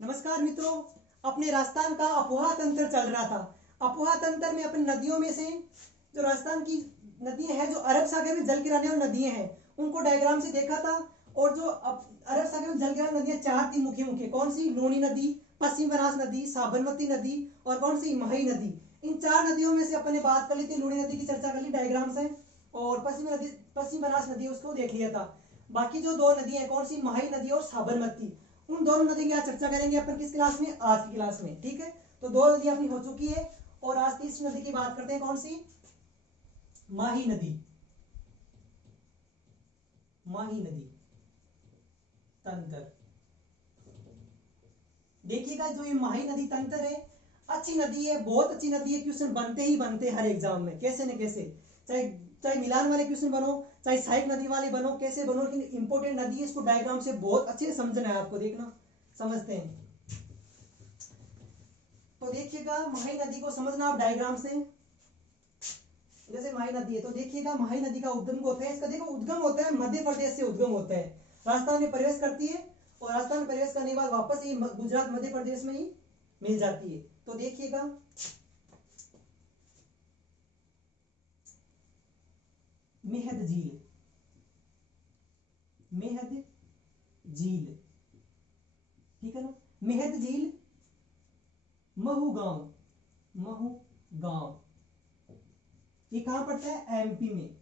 नमस्कार मित्रों, अपने राजस्थान का अपोहा तंत्र चल रहा था। अपोहा तंत्र में अपनी नदियों में से जो राजस्थान की नदियां हैं, जो अरब सागर में जल गिराने वाली नदियां हैं, उनको डायग्राम से देखा था। और जो अरब सागर में जल गिराने नदियां चार थी मुख्य मुख्य। कौन सी? लूणी नदी, पश्चिम बनास नदी, साबरमती नदी और कौन सी? मही नदी। इन चार नदियों में से अपन ने बात कर ली थी, लूणी नदी की चर्चा कर ली डायग्राम से, और पश्चिम बनास नदी उसको देख लिया था। बाकी जो दो नदियां कौन सी? मही नदी और साबरमती। उन दोनों नदी की आज चर्चा करेंगे अपन किस क्लास में? आज की क्लास में। ठीक है, तो दो नदी अपनी हो चुकी है और आज तीसरी नदी की बात करते हैं। कौन सी? माही नदी। माही नदी तंत्र। देखिएगा, जो ये माही नदी तंत्र है, अच्छी नदी है, बहुत अच्छी नदी है। क्वेश्चन बनते ही बनते हर एग्जाम में, कैसे न कैसे, चाहे चाहे मिलान वाले क्वेश्चन बनो, चाहे सहायक नदी वाले बनो, कैसे बनो, लेकिन इंपॉर्टेंट नदी है। इसको डायग्राम से बहुत अच्छे से समझना है आपको। देखना, समझते हैं। तो देखिएगा, माही नदी को समझना आप डायग्राम से। जैसे माही नदी है, तो देखिएगा माही नदी का उद्गम होता है। इसका देखो, उद्गम होता है मध्य प्रदेश से। उद्गम होता है, राजस्थान में प्रवेश करती है और राजस्थान में प्रवेश करने के बाद वापस ये गुजरात मध्य प्रदेश में ही मिल जाती है। तो देखिएगा, मेहद झील। मेहद झील, ठीक है ना। मेहद झील, महू गांव। महू गांव ये कहां पड़ता है? एमपी में।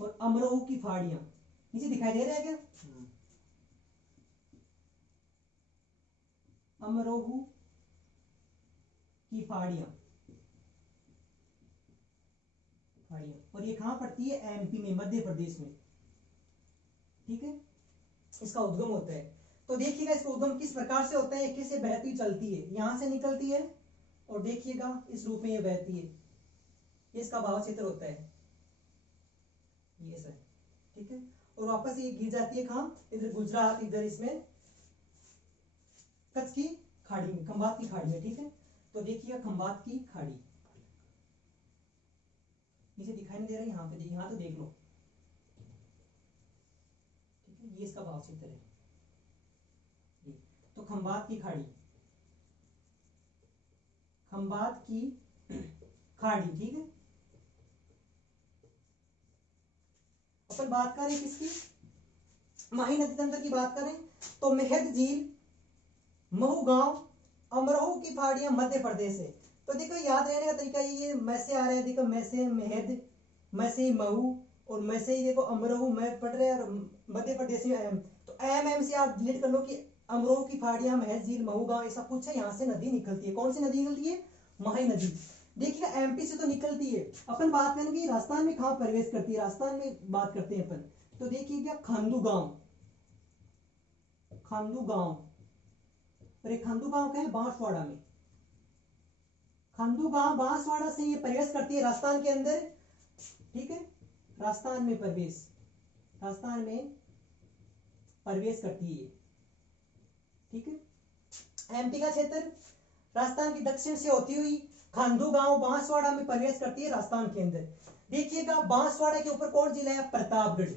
और अमरोह की फाड़ियां नीचे दिखाई दे रहा है क्या? अमरोह की फाड़ियां। और ये कहां पड़ती है? एमपी में, मध्य प्रदेश में। ठीक है, इसका उद्गम होता है। तो देखिएगा, इसका उद्गम किस प्रकार से होता है, कैसे बहती चलती है। यहां से निकलती है और देखिएगा इस रूप में ये बहती है। ये इसका भाव क्षेत्र होता है, ये सर। ठीक है, और वापस ये गिर जाती है कहां? इधर गुजरात, इधर इसमें कच्छ की खाड़ी में, खंबात की खाड़ी में। ठीक है, तो देखिएगा खंबात की खाड़ी नीचे दिखाई नहीं दे रहा है, यहाँ पे यहाँ तो देख लो। ठीक है, ये इसका भाव क्षेत्र है। तो खंबात की खाड़ी, खंबात की खाड़ी। ठीक है, अपन बात करें किसकी? माही नदी तंत्र की बात करें तो मेहद झील, महू गांव, अमरोह की पहाड़ियां मध्य प्रदेश है। तो देखो, याद रहने का तरीका ये मैं से आ रहा है। देखो, मैं से मेहद, मैं से महू, और मैं से ही देखो अमरोह, मैं पढ़ रहे और मध्य प्रदेश में एम। तो एम से आप डिलीट कर लो कि अमरोह की पहाड़ियां, मेहद झील, महू गांव, ऐसा कुछ है। यहाँ से नदी निकलती है। कौन सी नदी निकलती है? माही नदी। देखिए, एमपी से तो निकलती है। अपन बात करेंगे राजस्थान में कहाँ प्रवेश करती है, राजस्थान में बात करते हैं अपन। तो देखिए क्या, खांडू गांव। खांडू गांव, और एक खांडू गांव का है बांसवाड़ा में। खांडू गांव बांसवाड़ा से ये प्रवेश करती है राजस्थान के अंदर। ठीक है, राजस्थान में प्रवेश, राजस्थान में प्रवेश करती है। ठीक है, एमपी का क्षेत्र राजस्थान की दक्षिण से होती हुई खांडू गांव बांसवाड़ा में प्रवेश करती है राजस्थान के अंदर। देखिएगा, बांसवाड़ा के ऊपर कौन जिला है? प्रतापगढ़।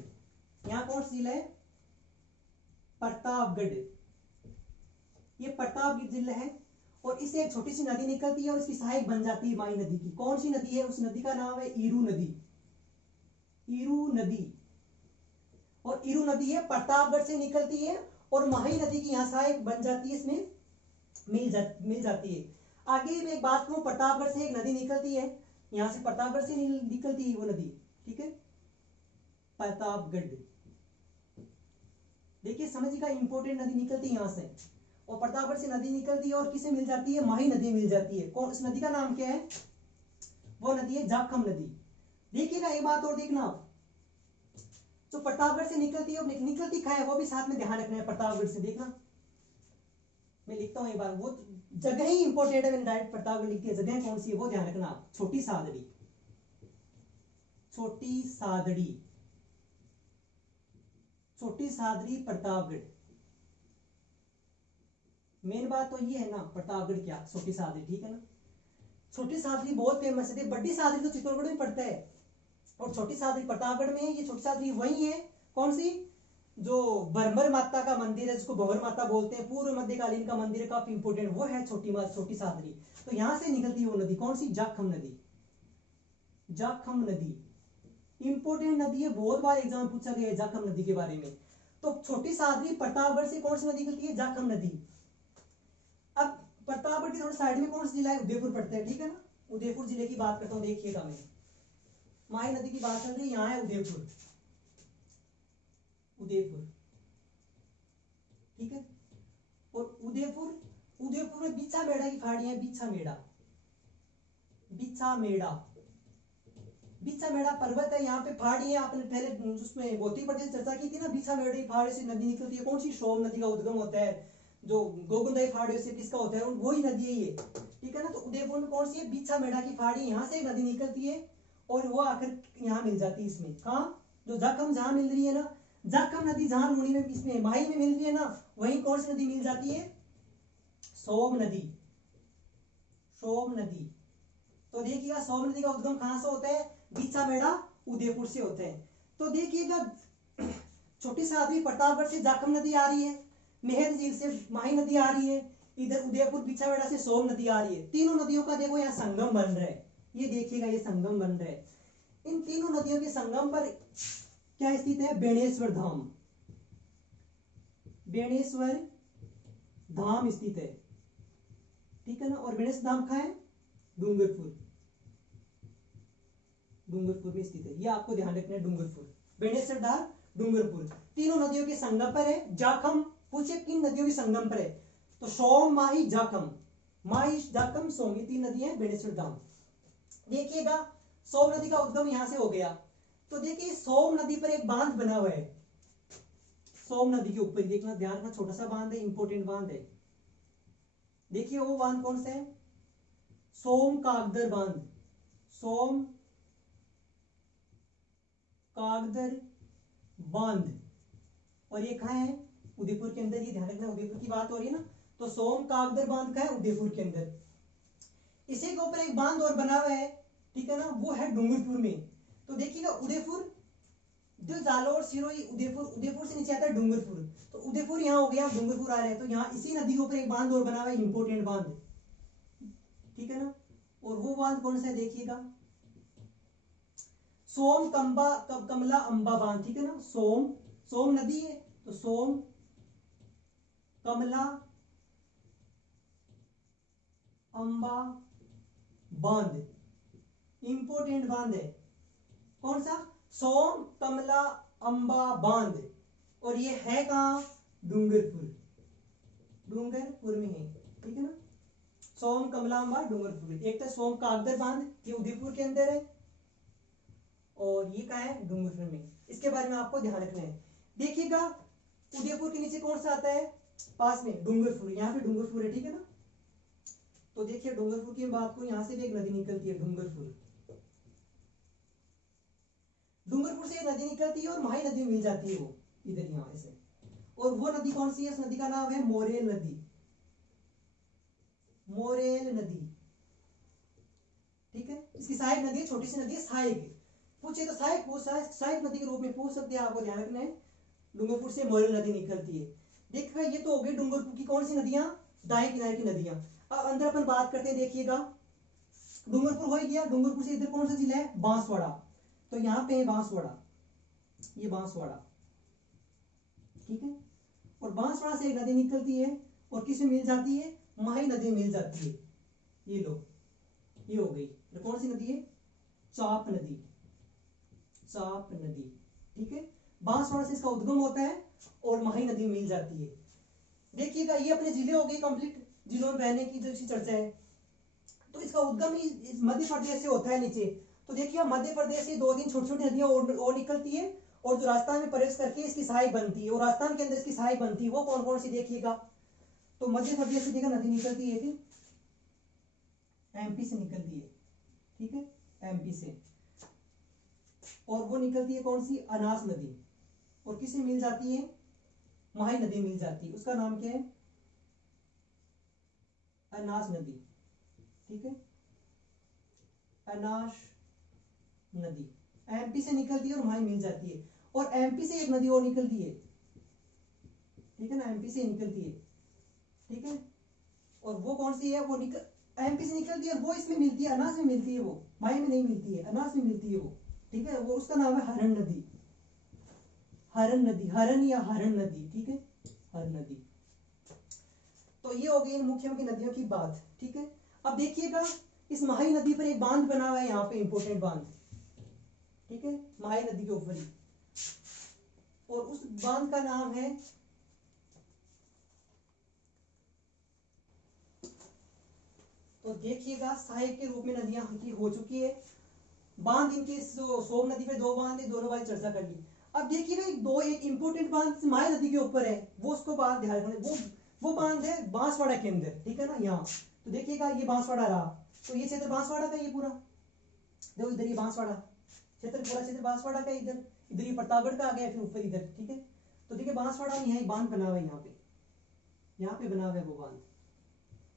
यहां कौन सा जिला है? प्रतापगढ़। ये प्रतापगढ़ जिला है। और इससे एक छोटी सी नदी निकलती है और इसकी सहायक बन जाती है माई नदी की। कौन सी नदी है? उस नदी का नाम है ईरू नदी। ईरू नदी। और ईरू नदी है, प्रतापगढ़ से निकलती है और माही नदी की यहां सहायक बन जाती है, इसमें मिल जाती है। आगे मैं एक बात कहूं, प्रतापगढ़ से एक नदी निकलती है, यहां से प्रतापगढ़ से निकलती है वो नदी। ठीक है, प्रतापगढ़। देखिए समझिएगा, इंपोर्टेंट नदी निकलती है यहां से, और प्रतापगढ़ से नदी निकलती है और किसे मिल जाती है? माही नदी मिल जाती है। कौन? उस नदी का नाम क्या है? वो नदी है जाखम नदी। देखिएगा, एक बात और देखना आप, जो प्रतापगढ़ से निकलती है, निकलती कहां है वो भी साथ में ध्यान रखना है। प्रतापगढ़ से देखना, मैं लिखता हूं एक बार, वो जगह ही इंपोर्टेंट है। मैंने डायरेक्ट प्रतापगढ़ लिखती है, जगह कौन सी है वो ध्यान रखना आप। छोटी सादड़ी, छोटी सादड़ी, छोटी सादड़ी प्रतापगढ़। मेन बात तो ये है ना, प्रतापगढ़ क्या, छोटी सादड़ी। ठीक है ना, छोटी सादड़ी बहुत फेमस है। बड़ी सादड़ी तो चित्तौड़गढ़ में पड़ता है और छोटी सादड़ी प्रतापगढ़ में है। ये छोटी सादड़ी वही है, कौन सी? जो बरमर माता का मंदिर है, जिसको भंवर माता बोलते हैं, पूर्व मध्यकालीन का मंदिर है, काफी इंपोर्टेंट, वो है छोटी सादरी। तो यहां से निकलती है वो नदी, कौन सी? जाखम नदी। जाखम नदी इंपोर्टेंट नदी है, बहुत बार एग्जाम पूछा गया है जाखम नदी के बारे में। तो छोटी सादरी प्रतापगढ़ से कौन सी नदी निकलती है? जाखम नदी। अब प्रतापगढ़ के थोड़ा साइड में कौन सा जिला है? उदयपुर पड़ता है, ठीक है ना। उदयपुर जिले की बात करता हूँ, देखिएगा मैं, माही नदी की बात चल रही है, यहाँ है उदयपुर, उदयपुर, ठीक है। और उदयपुर में बिच्छा मेढ़ा की खाड़ी है, बिच्छा मेढ़ा, बिच्छा मेढ़ा, बिच्छा मेढ़ा पर्वत है, यहाँ पे पहाड़ी है। आपने पहले उसमें भौतिक प्रदेश चर्चा की थी ना, बिच्छा मेढ़ा पहाड़ी से नदी निकलती है, कौन सी? सोम नदी का उद्गम होता है, जो गोगुंदाई पहाड़ियों से किसका होता है? वही नदी है ये, ठीक है ना। तो उदयपुर में कौन सी है? बिच्छा मेढ़ा की पहाड़ी, यहाँ से एक नदी निकलती है और वो आकर यहाँ मिल जाती है इसमें। कहाँ? जो जाखम जहां मिल रही है ना, जाखम नदी जहां लूणी में, इसमें माही में मिल रही है ना, वहीं कौन सी नदी मिल जाती है? सोम नदी, सोम नदी। तो देखिएगा सोम नदी का उद्गम कहां से होता है? बिच्छा मेढ़ा उदयपुर से होते हैं। तो देखिएगा छोटी सादरी प्रतापगढ़ से जाखम नदी आ रही है, मेहर झील से माही नदी आ रही है, इधर उदयपुर बिच्छा मेढ़ा से सोम नदी आ रही है। तीनों नदियों का देखो यहाँ संगम बन रहा है, ये देखिएगा ये संगम बन रहा है। इन तीनों नदियों के संगम पर क्या स्थित है? बेणेश्वर धाम, बेणेश्वर धाम स्थित है, ठीक है ना। और बेणेश्वर धाम कहाँ है? डूंगरपुर, डूंगरपुर में स्थित है, ये आपको ध्यान रखना है। डूंगरपुर, बेणेश्वर धाम, डूंगरपुर, तीनों नदियों के संगम पर है। जाखम पूछे किन नदियों के संगम पर है? तो सोम, माही, जाखम, माही, जाखम, सोम, ये तीन नदियां हैं बेणेश्वर धाम। देखिएगा सोम नदी का उद्गम यहां से हो गया। तो देखिए सोम नदी पर एक बांध बना हुआ है, सोम नदी के ऊपर, देखना ध्यान रखना, छोटा सा बांध है, इंपोर्टेंट बांध है। देखिए वो बांध कौन सा है? सोम कागदर बांध, सोम कागदर बांध। और ये कहाँ है? उदयपुर के अंदर, ये ध्यान रखना, उदयपुर की बात हो रही है ना। तो सोम कागदर बांध का है उदयपुर के अंदर। इसी के ऊपर एक बांध और बना हुआ है, ठीक है ना, वो है डूंगरपुर में। तो देखिएगा उदयपुर, जो जालोर, सिरोही, उदयपुर, उदयपुर से नीचे आता है डूंगरपुर। तो उदयपुर यहाँ हो गया, डूंगरपुर आ रहा है, तो यहाँ इसी नदी के ऊपर एक बांध और बना हुआ है, इंपोर्टेंट बांध, ठीक है ना। और वो बांध कौन सा है? देखिएगा सोम कमला अंबा बांध, ठीक है ना। सोम नदी है, तो सोम कमला अंबा बांध, इंपोर्टेंट बांध है। कौन सा? सोम कमला अंबा बांध। और ये है कहां? डूंगरपुर, डूंगरपुर में है, ठीक है ना। सोम कमला अंबा डूंगरपुर। एक तो सोम कागदर बांध, ये उदयपुर के अंदर है, और ये कहा है? डूंगरपुर में। इसके बारे में आपको ध्यान रखना है। देखिएगा उदयपुर के नीचे कौन सा आता है? पास में डूंगरपुर, यहाँ पे डूंगरपुर है, ठीक है ना। तो देखिए डूंगरपुर की बात को, यहां से भी एक नदी निकलती है, डूंगरपुर, डूंगरपुर से नदी निकलती है और माही नदी में मिल जाती है वो, इधर यहाँ से। और वो नदी कौन सी है? उस नदी का नाम है मोरेल नदी, मोरेल नदी, ठीक है। इसकी सहायक नदी है, छोटी सी नदी है, सहायक पूछे तो सहायक नदी के रूप में पूछ सकते हैं, आपको ध्यान रखना है। डूंगरपुर से मोरेल नदी निकलती है। देखिएगा ये तो हो गई डूंगरपुर की कौन सी नदियां? दाएं किनारे की नदियां। अब अंदर अपन बात करते हैं, देखिएगा डूंगरपुर हो गया, डूंगरपुर से इधर कौन सा जिला है? बांसवाड़ा। तो यहाँ पे है बांसवाड़ा, ये बांसवाड़ा, ठीक है। और बांसवाड़ा से एक नदी निकलती है और किसमें मिल जाती है? माही नदी में मिल जाती है। ये लो, ये हो गई, तो कौन सी नदी है? चाप नदी, चाप नदी, ठीक है। बांसवाड़ा से इसका उद्गम होता है और माही नदी में मिल जाती है। देखिएगा ये अपने जिले हो गए कंप्लीट, जिलों में बहने की जो इसकी चर्चा है। तो इसका उद्गम ही मध्य प्रदेश से होता है नीचे। तो देखिए मध्य प्रदेश से दो तीन छोटी छोटी नदियां और निकलती है, और जो राजस्थान में प्रवेश करके इसकी सहायक बनती है, और राजस्थान के अंदर इसकी सहायक बनती है, वो कौन कौन सी? देखिएगा तो मध्य प्रदेश से देखा नदी निकलती है, एमपी से निकलती है, ठीक है, एमपी से। और वो निकलती है कौन सी? अनास नदी, और किससे मिल जाती है? माही नदी मिल जाती है, उसका नाम क्या है? अनास नदी, ठीक है, अनास नदी एमपी से निकलती है और माही मिल जाती है। और एमपी से एक नदी और निकलती है, ठीक है ना, एमपी से निकलती है, ठीक है। और वो कौन सी है, वो एमपी से निकलती है, वो इसमें मिलती है, अनास में मिलती है, वो माही में नहीं मिलती है, अनास में मिलती है वो, ठीक है। वो उसका नाम है हरण नदी, हरण नदी, हरण या हरण नदी, ठीक है, हरण नदी। तो ये हो गई इन मुख्य की नदियों की बात, ठीक है। अब देखिएगा इस माही नदी पर एक बांध बना हुआ है यहाँ पे, इंपोर्टेंट बांध, ठीक है, माही नदी के ऊपर ही, और उस बांध का नाम है, तो देखिएगा सहायक के रूप में नदियां की हो चुकी है। बांध इनके सोम नदी पे दो बांध है, दोनों वाली चर्चा कर ली। अब देखिएगा एक इंपोर्टेंट बांध माही नदी के ऊपर है, वो उसको बांध ध्यान रखना, वो बांध है बांसवाड़ा के अंदर, ठीक है ना, यहाँ। तो देखिएगा ये बांसवाड़ा रहा, तो ये क्षेत्र बांसवाड़ा का, ये पूरा देखो इधर ये बांसवाड़ा क्षेत्र, पूरा क्षेत्र बांसवाड़ा का, इधर इधर ये प्रतापगढ़ का आ गया, फिर ऊपर इधर, ठीक है। तो देखिए बांसवाड़ा में यहाँ बांध बना हुआ है, यहाँ पे बना हुआ है वो बांध,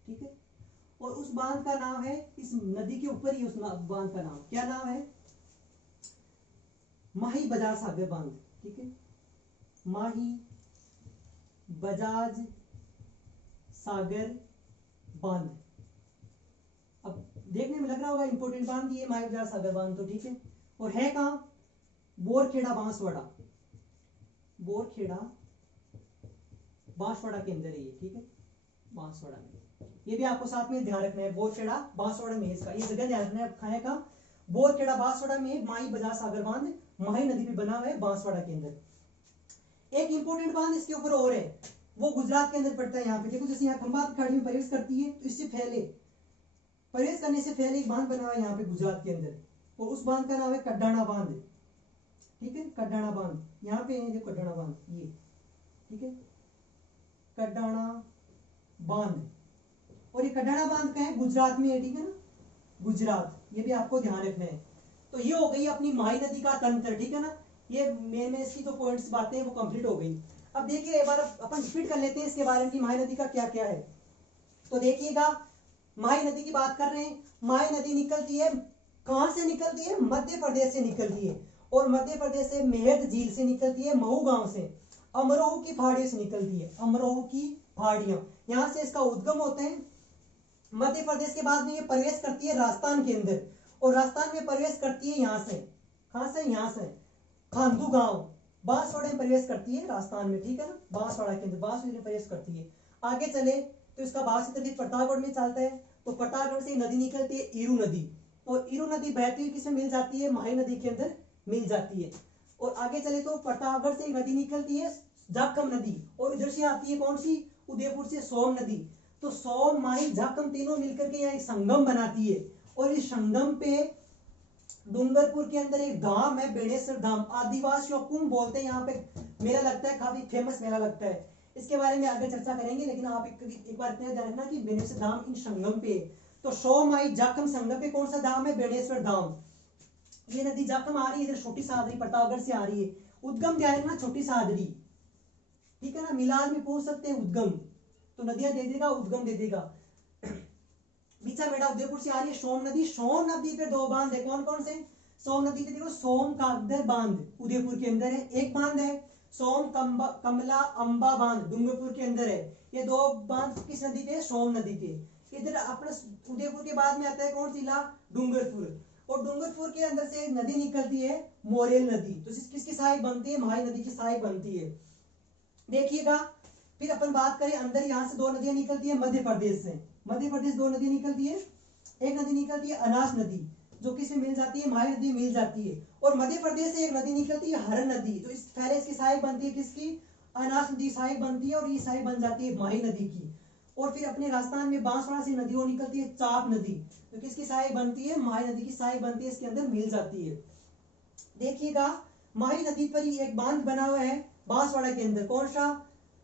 ठीक है। और उस बांध का नाम है, इस नदी के ऊपर ही उस बांध का नाम क्या नाम है, माही बजाज सागर बांध, ठीक है, माही बजाज सागर बांध। अब देखने में लग रहा होगा इंपोर्टेंट बांध ये माही बजाज सागर बांध, तो ठीक है। और है कहां, बोरखेड़ा बांसवाड़ा, बोरखेड़ा बांसवाड़ा के अंदर है ये, ठीक है, बांसवाड़ा में। ये भी आपको साथ में ध्यान रखना है, बोरखेड़ा बांसवाड़ा में, इसका ये जगह ध्यान रखना है, खाने का बोरखेड़ा बांसवाड़ा में माही बजाज सागर बांध माही नदी पे बना हुआ है बांसवाड़ा के अंदर। एक इंपोर्टेंट बांध इसके ऊपर और है, वो गुजरात के अंदर पड़ता है, यहाँ पे देखो, जैसे यहाँ खंभात खाड़ी में प्रवेश करती है, तो इससे पहले प्रवेश करने से पहले एक बांध बना हुआ है यहाँ पे गुजरात के अंदर, और उस बांध का नाम है कड्डाणा बांध, ठीक है, कड्डाणा बांध, यहाँ पे है देखो कड्डाणा बांध, ये ठीक है, कड्डाणा बांध। और ये कड्डाणा बांध का है, गुजरात में है, ठीक है ना, गुजरात, ये भी आपको ध्यान रखना है। तो ये हो गई अपनी माही नदी का तंत्र, ठीक है ना, ये मेन इसकी जो पॉइंट्स बातें हैं वो कंप्लीट हो गई। अब देखिए एक बार अपन रिपीट कर लेते हैं इसके बारे में कि माही नदी का क्या क्या है। तो देखिएगा माही नदी की बात कर रहे हैं, माही नदी निकलती है, कहां से निकलती है, मध्य प्रदेश से निकलती है, और मध्य प्रदेश से मेहद झील से निकलती है, महू गांव से, अमरोह की पहाड़ियों से निकलती है, अमरोह की पहाड़ियां, यहां से इसका उद्गम होते हैं। मध्य प्रदेश के बाद में ये प्रवेश करती है राजस्थान के अंदर, और राजस्थान में प्रवेश करती है यहाँ से, कहां से, यहाँ से खांदू गांव, बांसवाड़ा में प्रवेश करती है राजस्थान में, ठीक है ना, बांसवाड़ा के अंदर बांसवाड़ा में प्रवेश करती है। आगे चले तो इसका भाव क्षेत्र प्रतापगढ़ में चलता है, तो प्रतापगढ़ से नदी निकलती है ईरू नदी, और ईरू नदी बहती हुई किसमें मिल जाती है, माही नदी के अंदर मिल जाती है। और आगे चले तो प्रतापगढ़ से नदी निकलती है जाखम नदी, और इधर से आती है कौन सी, उदयपुर से सोम नदी। तो सोम माही जाखम तीनों मिलकर के यहाँ एक संगम बनाती है, और इस संगम पे डूंगरपुर के अंदर एक धाम है, बेणेश्वर धाम, आदिवासियों कुंभ बोलते हैं, यहाँ पे मेला लगता है, काफी फेमस मेला लगता है, इसके बारे में आगे चर्चा करेंगे। लेकिन आप एक बार इतना ध्यान रखना कि बेणेश्वर धाम इन संगम पे, तो सोम माही जाखम संगम पे कौन सा धाम है, बेणेश्वर धाम। ये नदी जाखम आ रही है, इधर छोटी सादरी प्रतापगढ़ से आ रही है, उद्गम ध्यान रखना छोटी सादरी, ठीक है ना, मिलान में पूछ सकते हैं उद्गम, तो नदियां दे देगा, उद्गम दे देगा। बीचा मेड़ा उदयपुर से आ रही है सोम नदी, सोम नदी पे दो बांध है, कौन कौन से, सोम नदी पे देखो सोम कागदर बांध उदयपुर के अंदर है, एक बांध है सोम कमला अंबा बांध डूंगरपुर के अंदर है। ये दो बांध किस नदी पे, सोम नदी पे। इधर अपने उदयपुर के बाद में आता है कौन जिला, डूंगरपुर, और डूंगरपुर के अंदर से नदी निकलती है मोरेल नदी, तो किसकी सहायक बनती है, माही नदी की सहायक बनती है। देखिएगा फिर अपन बात करें अंदर, यहाँ से दो नदियां निकलती है मध्य प्रदेश से, मध्य प्रदेश दो नदी निकलती है, एक नदी निकलती है अनास नदी, जो किसमें मिल जाती है, माही नदी मिल जाती है, और मध्य प्रदेश से एक नदी निकलती है हरण नदी, जो इस पहले इसकी सहायक बनती है किसकी, अनास नदी सहायक बनती है, और ये सहायक बन जाती है माही नदी की। और फिर अपने राजस्थान में बांसवाड़ा से नदी वो निकलती है चाप नदी, जो किसकी सहायक बनती है, माही नदी की सहायक बनती है, इसके अंदर मिल जाती है। देखिएगा माही नदी पर ही एक बांध बना हुआ है बांसवाड़ा के अंदर, कौन सा,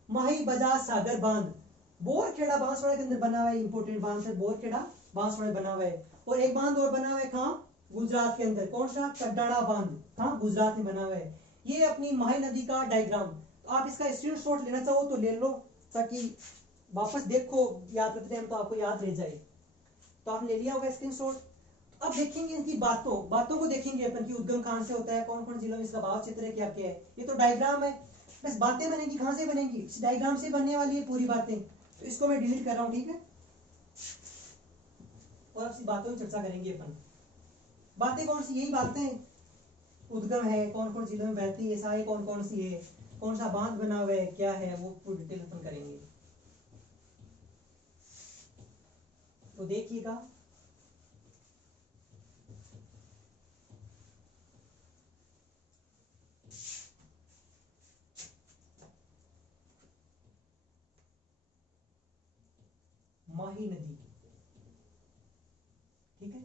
माही बजाज सागर बांध, बोरखेड़ा बांसवाड़ा के अंदर बना हुआ है, इंपोर्टेंट बांध है बोरखेड़ा बांसवाड़ा बना हुआ है। और एक बांध और बना हुआ है कहां, गुजरात के अंदर, कौन सा, कड्डाणा बांध, कहां, गुजरात में बना हुआ है। ये अपनी माही नदी का डायग्राम, तो आप इसका स्क्रीनशॉट लेना चाहो तो ले लो, ताकि वापस देखो याद करते टाइम तो आपको याद रह जाए। तो आपने ले लिया होगा स्क्रीनशॉट। अब देखेंगे इनकी बातों को देखेंगे अपन की उद्गम कहां से होता है, कौन कौन जिलों में इसका भाव क्षेत्र है, क्या क्या है। ये तो डायग्राम है, बस बातें बनेगी, कहां से बनेगी, इस डायग्राम से बनने वाली है पूरी बातें। तो इसको मैं डिलीट कर रहा हूं, ठीक है। और अब बातों की चर्चा करेंगे अपन। बातें कौन सी, यही बातें, उद्गम है, कौन कौन सी में बहती है, साए कौन कौन सी है, कौन सा बांध बना हुआ है, क्या है, वो पूरी डिटेल अपन करेंगे। तो देखिएगा, माही नदी, ठीक है।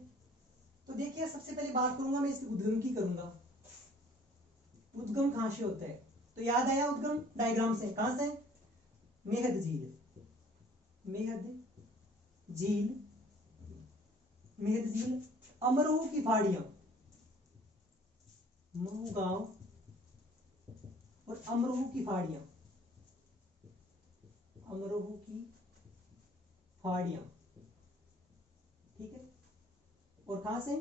तो देखिए सबसे पहले बात करूंगा मैं इसके उद्गम की करूंगा। उद्गम कहां से होता है, तो याद आया उद्गम डायग्राम से, कहां से, मेहद झील, मेहद झील, मेहद झील, अमरोह की पहाड़ियां, महू गांव और अमरोह की पहाड़ियां, अमरोह की पहाड़ियां, ठीक है। और कहां से,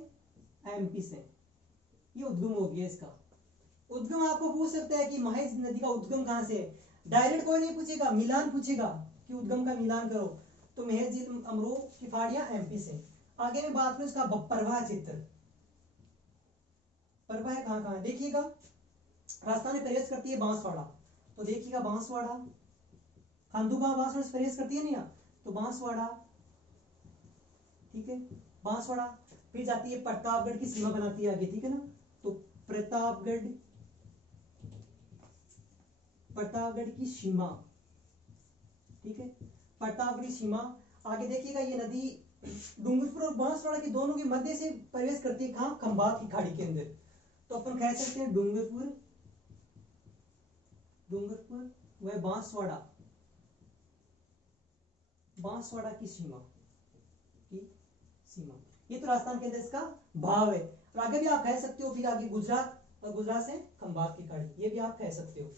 एमपी से। ये उद्गम हो गया इसका। उद्गम आपको पूछ सकता है कि महेश नदी का उद्गम कहां से है, डायरेक्ट कोई नहीं पूछेगा, मिलान पूछेगा कि उद्गम का मिलान करो। तो महेश झील अमरोह की पहाड़ियां एमपी से। आगे मैं बात करूं इसका प्रवाह चित्र, प्रवाह कहां कहां, देखिएगा राजस्थान में प्रवेश करती है बांसवाड़ा, तो देखिएगा बांसवाड़ा, खांडूगांव बांसवाड़ा से प्रवेश करती है नहीं, तो बांसवाड़ा, ठीक है, बांसवाड़ा, फिर जाती है प्रतापगढ़ की सीमा बनाती है आगे, ठीक है ना। तो प्रतापगढ़, प्रतापगढ़ की सीमा, ठीक है, प्रतापगढ़ की सीमा। आगे देखिएगा ये नदी डूंगरपुर और बांसवाड़ा के दोनों के मध्य से प्रवेश करती है, कहां, खंबात की खाड़ी के अंदर। तो अपन कह सकते हैं डूंगरपुर, डूंगरपुर व बांसवाड़ा, बांसवाड़ा की सीमा, की सीमा। ये तो राजस्थान के अंदर इसका भाव है। और आगे भी आप कह सकते हो, फिर आगे गुजरात, और गुजरात से खंबात की खाड़ी, ये भी आप कह सकते हो।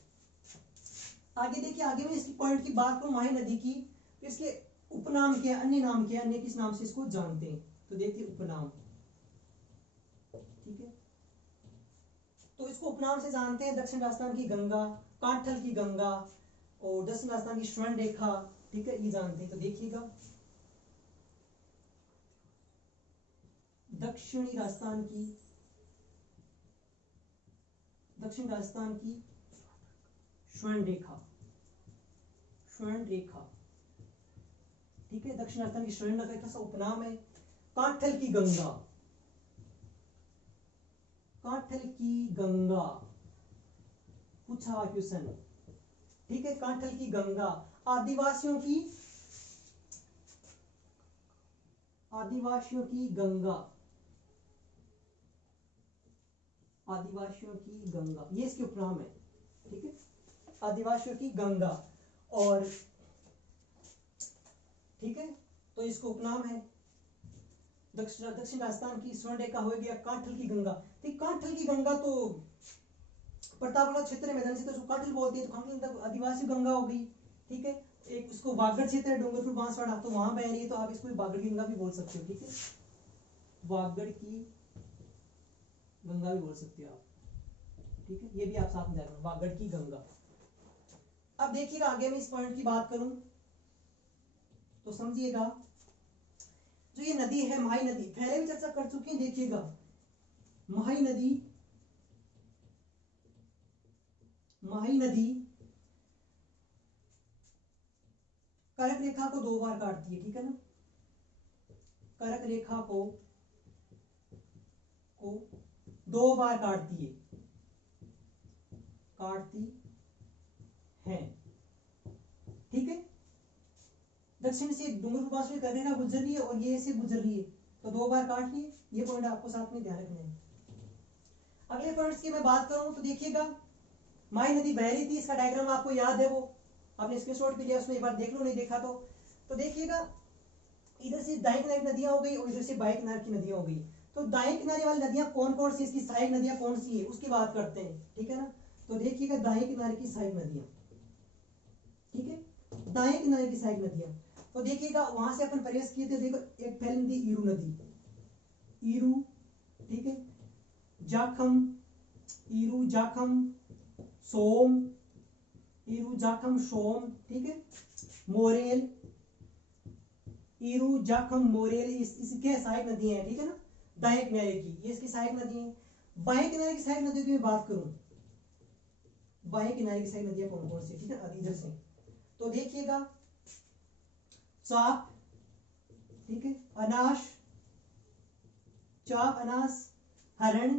आगे देखिए, आगे में इसकी पॉइंट की बात करूं माही नदी की, तो इसके उपनाम के, अन्य नाम के, अन्य किस नाम से इसको जानते हैं, तो देखिए उपनाम, ठीक है। तो इसको उपनाम से जानते हैं दक्षिण राजस्थान की गंगा, कांठल की गंगा, और दक्षिण राजस्थान की स्वर्ण रेखा, ठीक है, ये जानते हैं। तो देखिएगा दक्षिणी राजस्थान की, दक्षिण राजस्थान की स्वर्ण रेखा, स्वर्ण रेखा, ठीक है, दक्षिण राजस्थान की स्वर्ण रेखा का उपनाम है कांठल की गंगा, कांठल की गंगा, पूछा क्वेश्चन, ठीक है, कांठल की गंगा। आदिवासियों की, आदिवासियों की गंगा, आदिवासियों की गंगा, ये इसके उपनाम है, ठीक है, आदिवासियों की गंगा। और ठीक है, तो इसको उपनाम है दक्षिण राजस्थान की स्वर्ण रेखा हो गया कांठल की गंगा। ठीक, कांठल की गंगा तो प्रतापगढ़ क्षेत्र में से तो उसको कांठल बोलते हैं, तो कांठल आदिवासी गंगा हो गई, ठीक है। एक उसको वागड़ क्षेत्र है, डूंगरपुर बांसवाड़ा, तो वहां बह रही है, तो आप इसको वागड़ की गंगा भी बोल सकते हो, ठीक है, वागड़ की गंगा भी बोल सकते हो आप, ठीक है, ये भी आप साथ में जाएगा, वागड़ की गंगा। अब देखिएगा आगे मैं इस पॉइंट की बात करूं तो समझिएगा, जो ये नदी है माही नदी, पहले भी चर्चा कर चुके हैं, देखिएगा माही नदी, माही नदी कर्क रेखा को 2 बार काटती है, ठीक है ना, कर्क रेखा को 2 बार काटती है, काटती है, ठीक है। दक्षिण से डूंगरपुर पास में कर्क रेखा गुजर रही है और ये से गुजर रही है, तो 2 बार काट लिए, ये पॉइंट आपको साथ में ध्यान रखना है। अगले पॉइंट्स की मैं बात करूं तो देखिएगा माही नदी बह रही थी, इसका डायग्राम आपको याद है, वो आपने स्क्रीनशॉट भी लिया, उसमें एक बार देख लो, नहीं देखा तो देखिएगा इधर से दाएं किनारे की नदियां हो गई और इधर से बाएं किनारे की नदियां हो गई। तो दाएं किनारे वाली नदियां कौन कौन सी, इसकी सहायक नदियां कौन सी है उसकी बात करते हैं, ठीक है ना। तो देखिएगा दाएं किनारे की सहायक नदियां, ठीक है, दाएं किनारे की सहायक नदियां, तो देखिएगा वहां से अपन प्रवेश किए थे, देखो एक पहली नदी ईरू नदी, ईरू, ठीक है, जाखम, ईरू, जाखम, सोम, ईरू जाखम सोम, ठीक है, मोरेल, ईरू जाखम मोरेल, इसके सहायक नदियां हैं, ठीक है ना, दाएं किनारे की, ये इसकी सहायक नदी है। बाएं किनारे की सहायक नदियों की मैं बात करूं, बाएं किनारे की सहायक नदियां कौन कौन सी, ठीक है, इधर से तो देखिएगा, चाप, ठीक है, अनाश, चाप, अनास, हरण,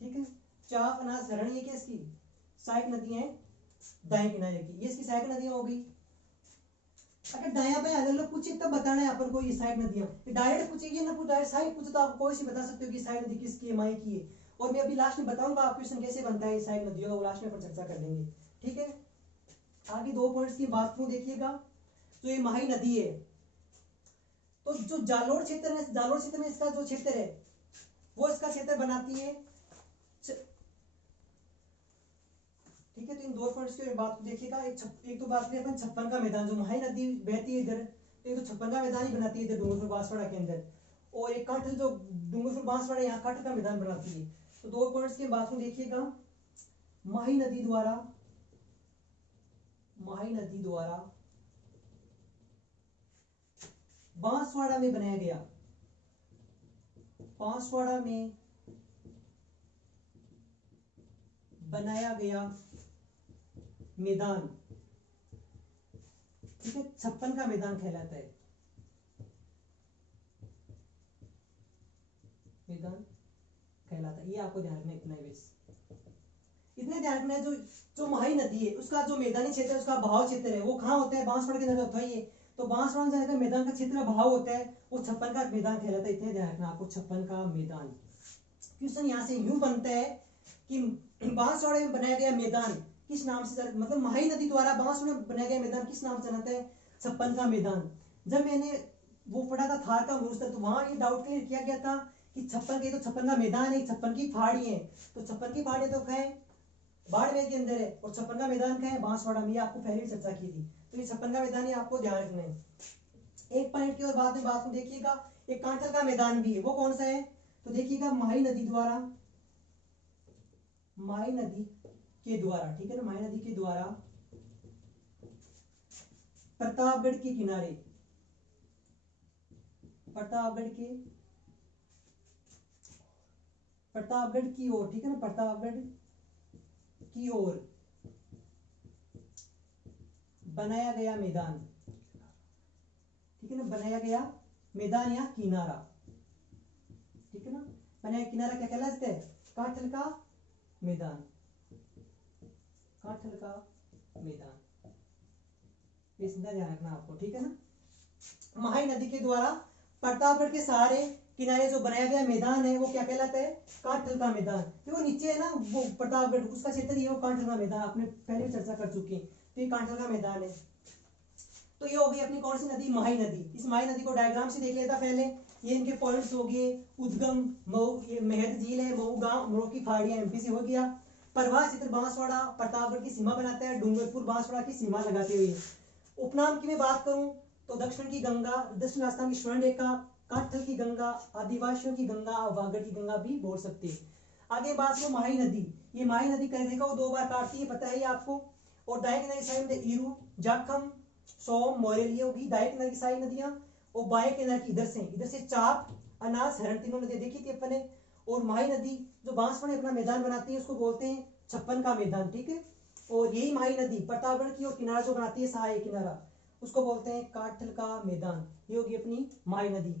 ठीक है, चाप, अनास, हरण, ये क्या इसकी सहायक नदियां हैं दाएं किनारे की, ये इसकी सहायक नदियां हो गई। अगर दाया बाएं अलग अलग पूछे तब बताना है अपन को ये सहायक नदियां, डायरेक्ट पूछेगी ना, डायरेक्ट सहायक पूछे तो आप कोई सी बता सकते हो कि सहायक नदी किसकी है, माई की है। और मैं अभी लास्ट में बताऊंगा आप क्वेश्चन कैसे बनता है सहायक नदियों का, वो लास्ट में अपन चर्चा कर लेंगे, ठीक है। आगे 2 पॉइंट्स की बात करूं, देखिएगा, तो ये माही नदी है, तो जो जालोर क्षेत्र में, जालोर क्षेत्र में इसका जो क्षेत्र है वो इसका क्षेत्र बनाती है, ठीक है। तो इन 2 पॉइंट्स की बात को देखिएगा, एक तो बात करें अपन छप्पन का मैदान, जो माही नदी बहती है इधर, तो ये तो छप्पन का मैदान ही बनाती है इधर डूंगरपुर बांसवाड़ा के अंदर, और एक कांठल जो डूंगरपुर बांसवाड़ा यहाँ कांठल का मैदान बनाती है। तो 2 पॉइंट्स की बात को देखिएगा, माही नदी द्वारा, माही नदी द्वारा बांसवाड़ा में बनाया गया, बांसवाड़ा में बनाया गया मैदान, ठीक है, छप्पन का मैदान कहलाता है, मैदान कहलाता है, ये आपको ध्यान रखना, इतना ही बस, इतने ध्यान रखना है। जो माही नदी है उसका जो मैदानी क्षेत्र है, उसका बहाव क्षेत्र है, वो कहाँ होता है, बांसवाड़ा के अंदर होता है ये, तो बांसवाड़ा में जाकर मैदान का क्षेत्र का बहाव होता है, वो छप्पन का मैदान कहलाता है, इतने ध्यान रखना आपको, छप्पन का मैदान। क्वेश्चन यहाँ से यूं बनता है कि बांसवाड़ा में बनाया गया मैदान किस नाम से, मतलब माही नदी द्वारा बांसवाड़ा में बनाया गया मैदान किस नाम से जानता है, छप्पन का मैदान। जब मैंने वो पढ़ा था थार का मरुस्थल, तो वहां ये डाउट क्लियर किया गया था कि छप्पन के, तो छप्पन का मैदान है, छप्पन की पहाड़ी है, तो छप्पन की पहाड़ी तो कहे बाड़मेर के अंदर है, और छप्पन का मैदान कहे बांसवाड़ा में, ये आपको पहले भी चर्चा की थी, तो ये छप्पन का मैदान है, आपको ध्यान रखना है। एक पॉइंट की और बाद में बात को देखिएगा, एक कांठल का मैदान भी है, वो कौन सा है, तो देखिएगा, माही नदी द्वारा, माही नदी के द्वारा, ठीक है ना, माही नदी के द्वारा प्रतापगढ़ के किनारे, प्रतापगढ़ के, प्रतापगढ़ की ओर, ठीक है ना, प्रतापगढ़ की ओर बनाया गया मैदान, ठीक है ना, बनाया गया मैदान या किनारा, ठीक है ना, बनाया किनारा क्या कहलाता है, कांठल का मैदान, कांठल का मैदान, इसका ध्यान रखना आपको, ठीक है ना। माही नदी के द्वारा प्रतापगढ़ के सहारे किनारे जो बनाया गया मैदान है वो क्या कहलाता है, कांठल का मैदान। तो वो नीचे है ना वो प्रतापगढ़, उसका क्षेत्र ये वो कांठल का मैदान, आपने पहले भी चर्चा कर चुके हैं, तो ये कांठल का मैदान है। तो ये हो गई अपनी कौन सी नदी, माही नदी। इस माही नदी को डायग्राम से देख लेता पहले, ये इनके पॉइंट्स हो गए, उद्गम मऊ, ये मेहद झील है, मऊ गांव, मऊ की खाड़ियां एमपी से हो गया, प्रवाह क्षेत्र बांसवाड़ा प्रतापगढ़ की सीमा बनाता है, डूंगरपुर बांसवाड़ा की सीमा लगाते हुए। उपनाम की मैं बात करूं तो दक्षिण की गंगा, दक्षिण राजस्थान की स्वर्ण रेखा, कांठल की गंगा, आदिवासियों की गंगा और वागड़ की गंगा भी बोल सकते हैं। आगे बात करो माही नदी, ये माही नदी कह रेखा को 2 बार काटती है, पता है आपको, और दाएं किनारे साइड में ईरू, जाखम, सोम, मोरेल, ये होगी दाएं किनारे की सारी नदियां, और बाएं किनारे की इधर से चाप, अनास, हरण, तीनों नदियां देखी थी अपन ने। और माही नदी जो बांसवाड़ा अपना मैदान बनाती है उसको बोलते हैं छप्पन का मैदान, ठीक है। और यही माही नदी प्रतापगढ़ की और किनारा जो बनाती है सहायक किनारा, उसको बोलते हैं कांठल का मैदान, ये होगी अपनी माही नदी।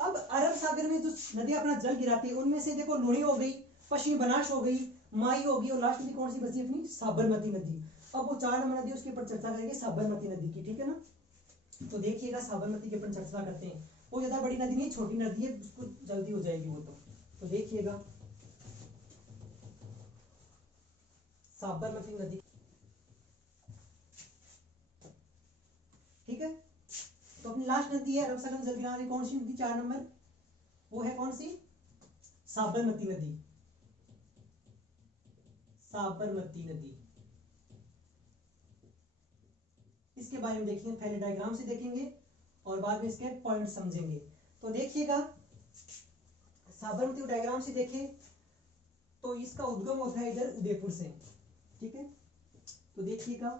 अब अरब सागर में जो नदी अपना जल गिराती है उनमें से देखो लुणी हो गई, पश्चिमी बनास हो गई, माई होगी, और लास्ट नदी कौन सी बची अपनी, साबरमती नदी। अब वो 4 नंबर नदी उसके ऊपर चर्चा करेंगे, साबरमती नदी की, ठीक है ना। तो देखिएगा साबरमती के ऊपर चर्चा करते हैं, वो ज्यादा बड़ी नदी नहीं, छोटी नदी है, उसको जल्दी हो जाएगी वो, तो देखिएगा साबरमती नदी, ठीक है। तो अपनी लास्ट नदी है अरब सागर में जल गिराने वाली कौन सी नदी, 4 नंबर, वो है कौन सी, साबरमती नदी, साबरमती नदी। इसके बारे में देखेंगे, पहले डायग्राम से देखेंगे और बाद में इसके पॉइंट समझेंगे। तो देखिएगा साबरमती को डायग्राम से देखें तो इसका उद्गम होता है इधर उदयपुर से, ठीक है। तो देखिएगा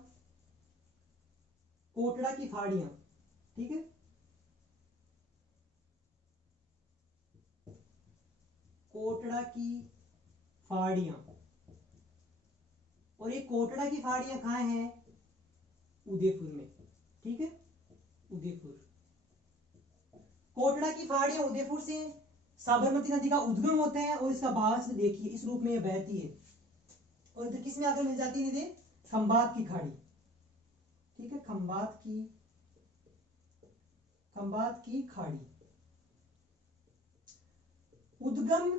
कोटड़ा की फाड़ियां, ठीक है, कोटड़ा की फाड़ियां, और ये कोटड़ा की फाड़ियां कहाँ हैं? उदयपुर में, ठीक है, उदयपुर। कोटड़ा की फाड़ियां उदयपुर से साबरमती नदी का उद्गम होता है और इसका बहाव देखिए इस रूप में यह बहती है और इधर किस में आकर मिल जाती है नदी? खंबात की खाड़ी, ठीक है, खंबात की खाड़ी। उद्गम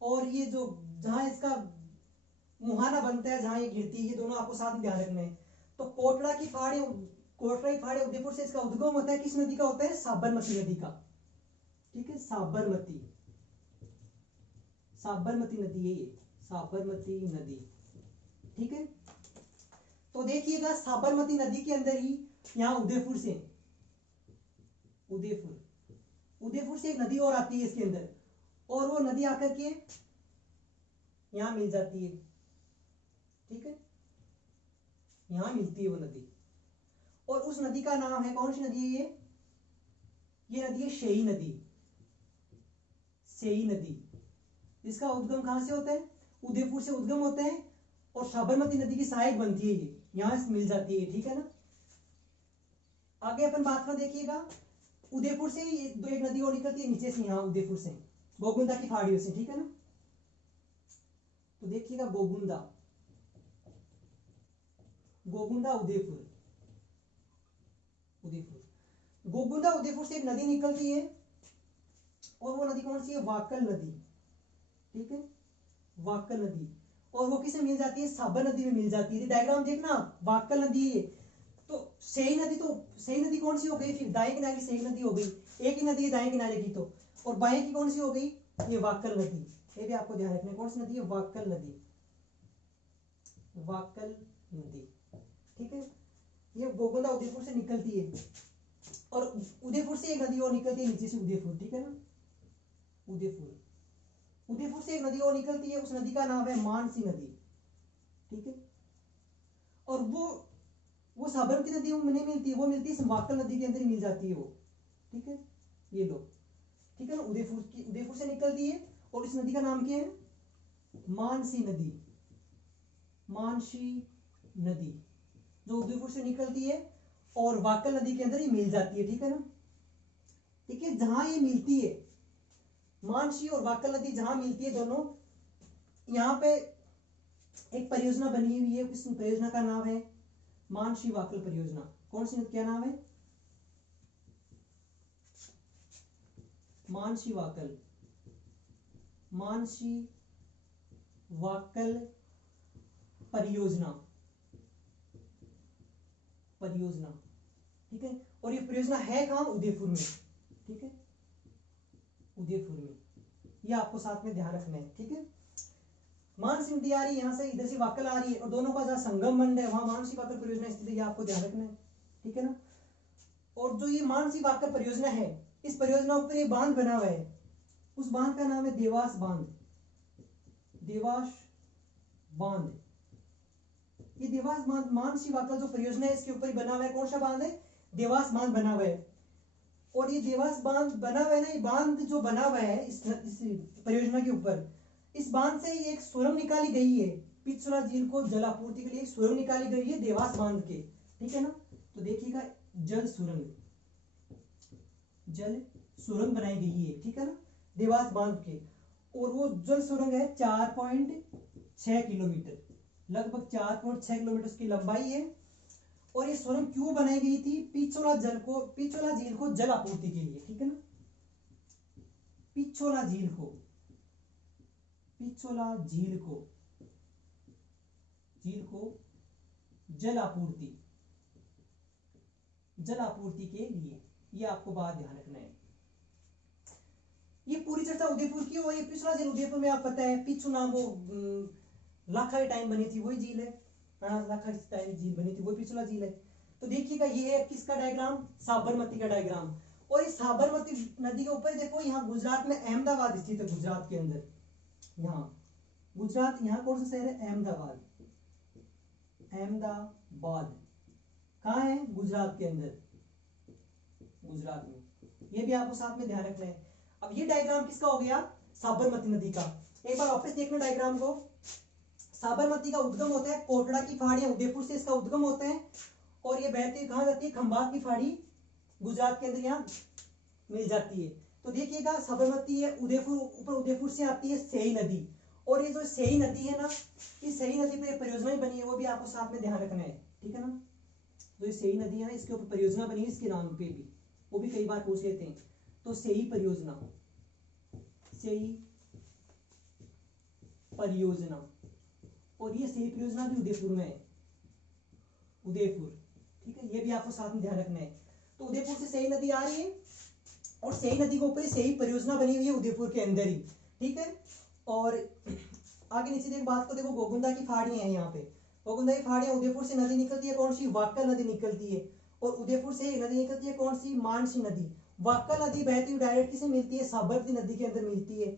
और ये जो जहां इसका मुहाना बनता है, जहां ये गिरती है, ये दोनों आपको साथ में ध्यान रखना है। तो कोटड़ा की फाड़ी उदयपुर से इसका उद्गम होता है, किस नदी का होता है? साबरमती नदी का, ठीक है, साबरमती नदी है ये, साबरमती नदी, ठीक है। तो देखिएगा साबरमती नदी के अंदर ही यहाँ उदयपुर से एक नदी और आती है इसके अंदर, और वो नदी आकर के यहां मिल जाती है, ठीक है, यहां मिलती है वो नदी, और उस नदी का नाम है, कौन सी नदी है ये नदी है शेई नदी। इसका उद्गम कहां से होता है? उदयपुर से उद्गम होता है और साबरमती नदी की सहायक बनती है, ये यहां से मिल जाती है, ठीक है ना। आगे अपन बात कर देखिएगा, उदयपुर से एक नदी और निकलती है नीचे से, यहाँ उदयपुर से गोगुंदा की फाड़ियों से, ठीक है ना। तो देखिएगा गोगुंदा उदयपुर से एक नदी निकलती है और वो नदी कौन सी है? वाकल नदी, ठीक है, वाकल नदी, और वो किसमें मिल जाती है? साबर नदी में मिल जाती है। डायग्राम देखना, वाकल नदी है तो सही नदी कौन सी हो गई? फिर दाएं किनारे की सही नदी हो गई, एक ही नदी है दाएं किनारे की, तो और बाएं की कौन सी हो गई? ये वाकल नदी। ये भी आपको ध्यान रखना है, कौन सी नदी है? वाकल नदी, ठीक है। ये गोगुंदा उदयपुर से निकलती है और उदयपुर से एक नदी और निकलती है नीचे से उदयपुर, ठीक है ना। उदयपुर से एक नदी और निकलती है, उस नदी का नाम है मानसी नदी, ठीक है। और वो साबरमती नदी में नहीं मिलती है, वो मिलती है वाकल नदी के अंदर ही मिल जाती है वो, ठीक है, ये लो, ठीक है ना। उदयपुर से निकलती है और इस नदी का नाम क्या है? मानसी नदी, जो उदयपुर से निकलती है और वाकल नदी के अंदर ही मिल जाती है, ठीक है ना। ठीक है, जहां ये मिलती है, मानसी और वाकल नदी जहां मिलती है दोनों, यहां पे एक परियोजना बनी हुई है, इस परियोजना का नाम है मानसी वाकल परियोजना। कौन सी, क्या नाम है? मानसी वाकल परियोजना, ठीक है। और ये परियोजना है कहां? उदयपुर में, ठीक है, उदयपुर में। ये आपको साथ में ध्यान रखना है, ठीक है। मानसी नदी आ रही है, यहाँ से इधर से वाकल आ रही है और दोनों का जहाँ संगम बन रहा है वहां मानसी वाकल परियोजना स्थित है, ये आपको ध्यान रखना है, ठीक है ना। और जो ये मानसी वाकल परियोजना है, इस परियोजना ऊपर एक बांध बना हुआ है, उस बांध का नाम है देवास बांध। ये देवास बांध मानसी वाकल जो परियोजना है इसके ऊपर ही बना हुआ है। कौन सा बांध है? देवास बांध बना हुआ है। और ये देवास बांध बना हुआ है ना, ये बांध जो बना हुआ है इस परियोजना के ऊपर, इस बांध से एक सुरंग निकाली गई है, पिछोला झील को जल आपूर्ति के लिए एक सुरंग निकाली गई है देवास बांध के, ठीक है ना। तो देखिएगा जल सुरंग बनाई गई है, ठीक है ना, देवास बांध के। और वो जल सुरंग है 4.6 किलोमीटर, लगभग 4.6 किलोमीटर उसकी लंबाई है। और ये सुरंग क्यों बनाई गई थी? पिछोला झील को जल आपूर्ति के लिए, ठीक है ना। पिछोला झील को जल आपूर्ति के लिए, ये आपको बात ध्यान रखना है। ये पूरी चर्चा उदयपुर की, और ये पिछला झील उदयपुर में आप पता है, पिछू नाम वो लाखा के टाइम बनी थी, वही झील है, लाखा की टाइम झील बनी थी, वही पिछला झील है। तो देखिएगा ये है किसका डायग्राम? साबरमती का डायग्राम। और इस साबरमती नदी के ऊपर देखो, यहाँ गुजरात में अहमदाबाद स्थित है, गुजरात के अंदर, यहाँ कौन सा शहर है? अहमदाबाद, अहमदाबाद कहाँ है? गुजरात के अंदर, गुजरात में। ये भी आपको साथ में ध्यान रखना है। अब ये डायग्राम किसका हो गया? साबरमती नदी का। एक बार वापस देखना डायग्राम को। साबरमती का उद्गम होता है कोटड़ा की फाड़ियां, उदयपुर से इसका उद्गम होता है, और ये बहती कहाँ जाती है? खंभात की फाड़ी गुजरात के अंदर यहाँ मिल जाती है। तो देखिएगा साबरमती है उदयपुर, ऊपर उदयपुर से आती है सेई नदी, और ये जो सेई नदी है ना, इस सेई नदी पे परियोजना बनी है, वो भी आपको साथ में ध्यान रखना है, ठीक है ना। जो ये सेई नदी है ना, इसके ऊपर परियोजना बनी है इसके नाम पे भी, वो भी कई बार पूछ लेते हैं। तो सेई परियोजना, सेई परियोजना, और ये सेई परियोजना भी उदयपुर में है, उदयपुर, ठीक है। ये भी आपको साथ में ध्यान रखना है। तो उदयपुर से सेई नदी आ रही है, और सेई नदी के ऊपर सेई परियोजना बनी हुई है उदयपुर के अंदर ही, ठीक है। और आगे नीचे देख बात को देखो, गोगुंदा की फाड़ियां हैं यहाँ पे। गोगुंदा की फाड़ियां, उदयपुर से नदी निकलती है कौन सी? वाक्कल नदी निकलती है, और उदयपुर से नदी निकलती है कौन सी? मानसी नदी। वाक्कल नदी बहती हुई डायरेक्ट किसे मिलती है? साबरमती नदी के अंदर मिलती है,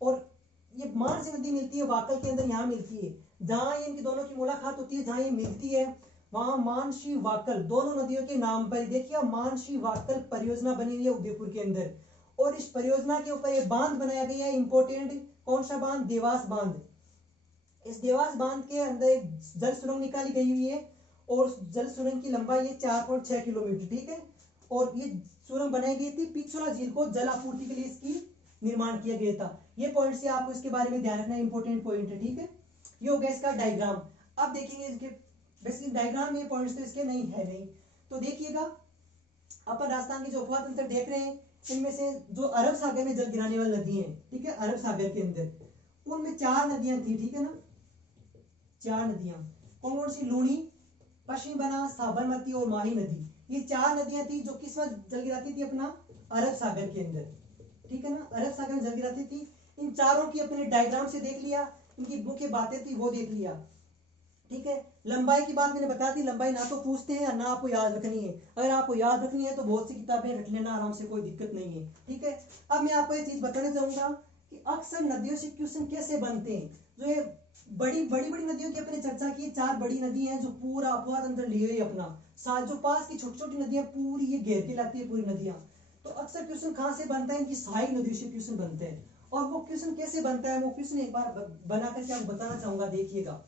और ये मानसी नदी मिलती है वाक्कल के अंदर, यहाँ मिलती है। जहां इनकी दोनों की मुलाकात होती है, जहां ये मिलती है, वहां मानसी वाक्कल दोनों नदियों के नाम पर देखिए मानसी वाक्कल परियोजना बनी हुई है उदयपुर के अंदर। और इस परियोजना के ऊपर ये बांध बनाया गया है इंपोर्टेंट, कौन सा बांध? देवास बांध। इस देवास बांध के अंदर एक जल सुरंग निकाली गई हुई है, और जल सुरंग की लंबाई है 4.6 किलोमीटर, ठीक है। और ये सुरंग बनाई गई थी पिछोला झील को जल आपूर्ति के लिए इसकी निर्माण किया गया था। ये पॉइंट से आपको इसके बारे में ध्यान रखना है, इंपोर्टेंट पॉइंट है, ठीक है। ये हो गया इसका डायग्राम। अब देखेंगे इसके बेसिक डायग्राम में पॉइंट्स तो इसके नहीं है नहीं। तो देखिएगा अपन राजस्थान के जो उपवा तंत्र देख रहे हैं, इनमें से जो अरब सागर में जल गिराने वाली नदी है, ठीक है, अरब सागर के अंदर उनमें 4 नदियां थी, ठीक है ना। 4 नदियां कौन कौन सी? लूनी, पश्चिमी बनास, साबरमती और माही नदी। ये 4 नदियां थी जो किस वक्त जल गिराती थी? अपना अरब सागर के अंदर, ठीक है ना। अरब सागर में जल गिराती थी। इन चारों की अपने डायग्राम से देख लिया, इनकी मुख्य बातें थी वो देख लिया, ठीक है। लंबाई की बात मैंने बता दी, लंबाई ना तो पूछते हैं ना आपको याद रखनी है। अगर आपको याद रखनी है तो बहुत सी किताबें रख लेना आराम से, कोई दिक्कत नहीं है, ठीक है। अब मैं आपको ये चीज बताना चाहूंगा कि अक्सर नदियों से क्वेश्चन कैसे बनते हैं। जो ये बड़ी बड़ी नदियों की अपने चर्चा की, 4 बड़ी नदी हैं जो पूरा अपवाद अंदर लिए हुए अपना, साथ जो पास की छोटी छोटी नदियां पूरी ये घेर के लाती है पूरी नदियां। तो अक्सर क्वेश्चन कहाँ से बनता है? इनकी सहायक नदियों से क्वेश्चन बनते हैं। और वो क्वेश्चन कैसे बनता है, वो क्वेश्चन एक बार बना करके आपको बताना चाहूंगा, देखिएगा।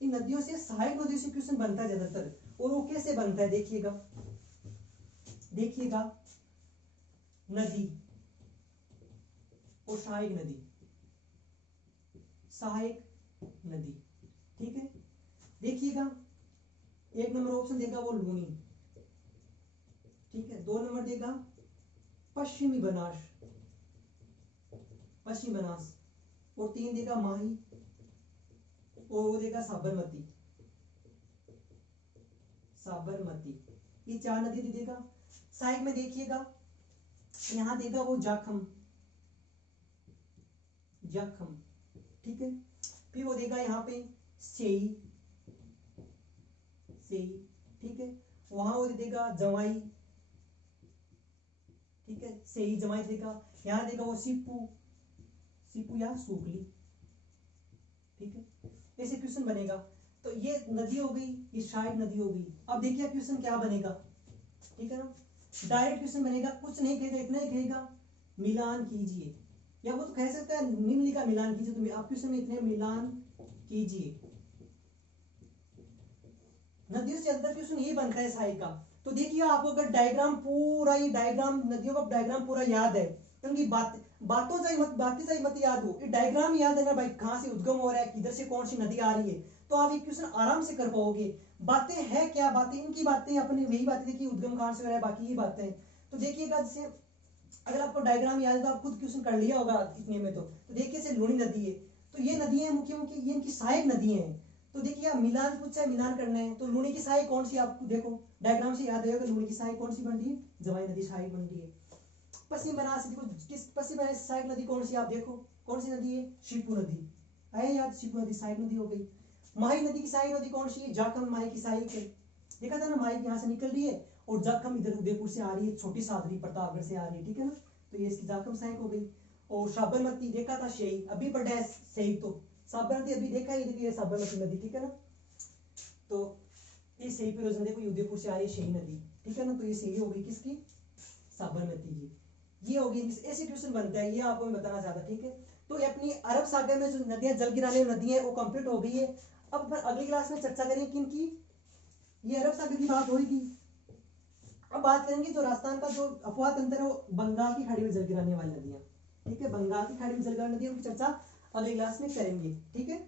इन नदियों से सहायक नदियों से क्वेश्चन बनता है ज्यादातर, और वो कैसे बनता है देखिएगा। देखिएगा नदी और सहायक नदी, सहायक नदी, ठीक है। देखिएगा 1 नंबर ऑप्शन देगा वो लूनी, ठीक है। 2 नंबर देगा पश्चिमी बनास, पश्चिमी बनास, और 3 देगा माही, और वो देगा साबरमती, साबरमती। ये 4 नदी दे देगा। सहायक में देखिएगा यहां देगा वो जाखम, जाखम, ठीक है। फिर वो देगा यहाँ पे सेई, सेई, ठीक है। वहां वो देगा जवाई, ठीक है, सेई जवाई देगा। यहां देगा वो सीपू, सीपू या सूखली, ठीक है। ऐसे क्वेश्चन बनेगा। तो ये नदी हो गई, ये सहायक नदी हो गई। अब देखिए क्वेश्चन क्या बनेगा, ठीक है ना। डायरेक्ट क्वेश्चन बनेगा, कुछ नहीं कहेगा, इतना ही कहेगा मिलान कीजिए, या वो तो कह सकता है निम्न का मिलान कीजिए। तो आप क्वेश्चन में इतने मिलान कीजिए। नदियों से अंदर क्वेश्चन ये बनता है सहायक का। तो देखिए आपको अगर डायग्राम पूरा, ये डायग्राम नदियों का डायग्राम पूरा याद है, क्योंकि बातों से मत, बातें से मत याद हो, ये डायग्राम याद है ना भाई, कहां से उद्गम हो रहा है, किधर से कौन सी नदी आ रही है, तो आप ये क्वेश्चन आराम से कर पाओगे। बातें है क्या? बातें इनकी बातें अपने वही बातें देखिए, उद्गम कहां से हो रहा है, बाकी ये बातें। तो देखिएगा जैसे अगर आपको डायग्राम याद है तो आप खुद क्वेश्चन कर लिया होगा इतने में। तो देखिए से लूनी नदी है, तो ये नदियां मुख्य मुख्य ये इनकी सहायक नदियां हैं। तो देखिए आप मिलान पूछा है, मिलान करना है, तो लूनी की सहायक कौन सी? आपको देखो डायग्राम से याद है, लूनी की सहायक कौन सी बन रही है? जवाई नदी सहायक बन रही है। पश्चिम बनास देखो, किस पश्चिम बनास सहायक नदी कौन सी? आप देखो कौन सी नदी है? शिपू नदी, है याद, शिपू नदी सहायक नदी हो गई। माही नदी की सहायक नदी कौन सी है? जाखम माही की सहायक है। देखा था ना, माही यहाँ से निकल रही है और जाखम इधर उदयपुर से आ रही है, छोटी सादरी प्रतापगढ़ से आ रही है, ठीक है ना। तो ये इसकी जाखम सहायक हो गई। और साबरमती देखा था शेई, अभी पढ़ा है सही, तो साबरमती अभी देखा ही, देखिए साबरमती नदी, ठीक है ना। तो ये सही पिरोजन देखो, ये उदयपुर से आ रही है शही नदी, ठीक है ना, तो ये सही हो गई किसकी, साबरमती की। ये होगी, ऐसे क्वेश्चन बनता है, ये आपको मैं बताना चाहता, ठीक है। तो ये अपनी अरब सागर में जो नदियां, जल गिराने वाली नदियां हैं, वो कंप्लीट हो गई है। अब अपन अगली क्लास में चर्चा करेंगे किन की, ये अरब सागर की बात होगी। अब बात करेंगे जो राजस्थान का जो अफवाह तंत्र है, वो बंगाल की खाड़ी में जल गिराने वाली नदियां, ठीक है, बंगाल की खाड़ी में जल गिराने नदियों की चर्चा अगली क्लास में करेंगे, ठीक है।